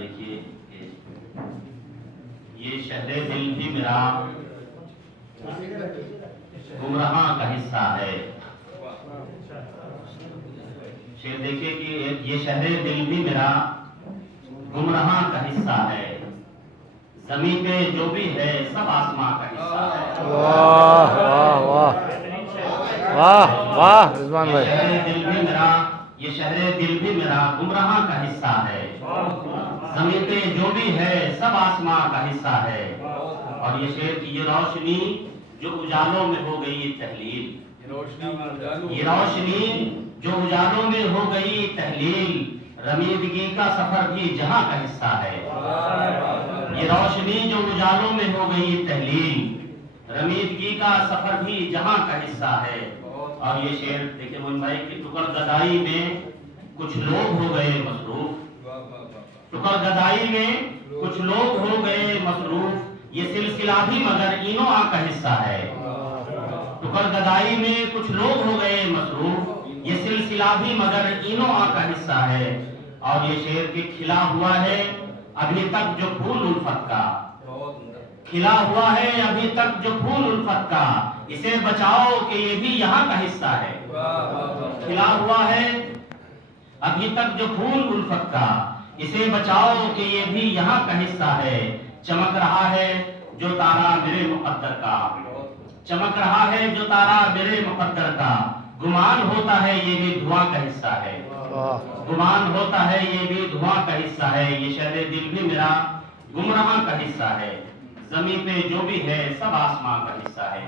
دیکھیے یہ شہر دل بھی میرا گمراہاں کا حصہ ہے. شعر دیکھیے کہ یہ شہر دل بھی میرا گمراہاں کا حصہ ہے. زمین پہ جو بھی ہے سب آسماں کا حصہ ہے. واہ واہ واہ واہ واہ رضوان بھائی. یہ شہر دل بھی میرا گمراہاں کا حصہ ہے. زمین پہ جو بھی ہے سب آسماں کا حصہ ہے. اور یہ شعر کی یہ روشنی جو اجالوں میں ہو گئی تحلیل. یہ روشنی جو اجالوں میں ہو گئی تحلیل. رمیدگی کا سفر بھی جہاں کا حصہ ہے. یہ روشنی جو اجالوں میں ہو گئی تحلیل. رمیدگی کا سفر بھی جہاں کا حصہ ہے. اور یہ شعر دیکھیں مومن بھائی کی ٹکر گدائی میں کچھ لوگ ہو گئے مصروف. ٹکر گدائی میں کچھ لوگ ہو گئے مصروف. یہ سلسلہ بھی مگر اینو آ کا حصہ ہے. ٹکر گدائی میں کچھ لوگ ہو گئے مصروف. یہ سلسلہ بھی مگر اینو آ کا حصہ ہے. اور یہ شعر کے کھلا ہوا ہے ابھی تک جو پھول الفت کا. کھلا ہوا ہے ابھی تک جو پھول الفت کا. اسے بچاؤ کہ یہ بھی یہاں کا حصہ ہے. کھلا ہوا ہے ابھی تک جو پھول الفت کا. اسے بچاؤ کہ یہ بھی یہاں کا حصہ ہے. چمک رہا ہے جو تارا میرے مقدر کا. چمک رہا ہے جو تارا میرے مقدر کا. گمان ہوتا ہے یہ بھی دھواں کا حصہ ہے. گمان ہوتا ہے یہ بھی دھواں کا حصہ ہے. یہ شہر دل بھی میرا گمراہاں کا حصہ ہے. زمین پہ جو بھی ہے سب آسمان کا حصہ ہے.